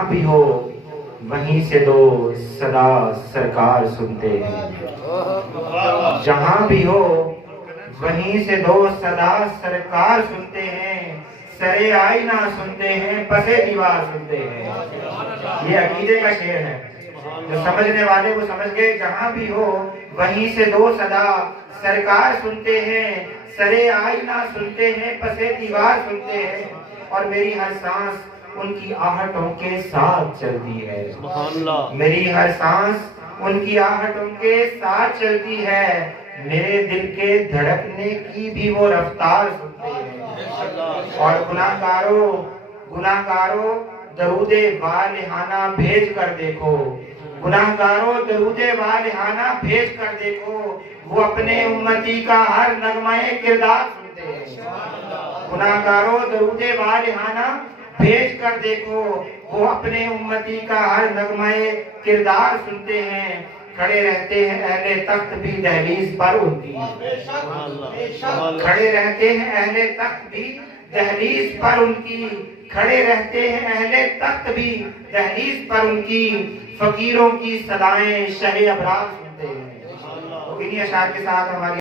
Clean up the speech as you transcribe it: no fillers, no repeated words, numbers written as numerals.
جہاں بھی ہو وہیں سے دو صدا سرکار سنتے ہیں، جہاں بھی ہو وہیں سے دو صدا سرکار سنتے ہیں، سرے آئینہ سنتے ہیں، پسے دیوار سنتے ہیں۔ یہ عقیدے کا شعر ہے، جو سمجھنے والے وہ سمجھ گئے۔ جہاں بھی ہو وہیں سے دو صدا سرکار سنتے ہیں، سرے آئینہ سنتے ہیں، پسے دیوار سنتے ہیں، اور میری ہر سانس ان کی آہٹوں کے ساتھ چلتی ہے، میری ہر سانس ان کی آہٹوں کے ساتھ چلتی ہے، میرے دل کے دھڑکنے کی بھی وہ رفتار سنتے ہیں۔ اور گناہگاروں درود والہانہ بھیج کر دیکھو، گناہگاروں درود والہانہ بھیج کر دیکھو، وہ اپنے امتی کا ہر نغمہ کردار سنتے ہیں۔ گناہگاروں درود والہانہ بھیج کر دیکھو، وہ اپنے امتی کا ہر نغمہ کردار سنتے ہیں، کھڑے رہتے ہیں اہل تخت بھی دہلیز پر ان کی، کھڑے رہتے ہیں اہل تخت بھی دہلیز پر ان کی، کھڑے رہتے ہیں اہل تخت بھی دہلیز پر ان کی، فقیروں کی صدائیں شہ ابرار سنتے ہیں۔ انہی اشعار کے ساتھ ہماری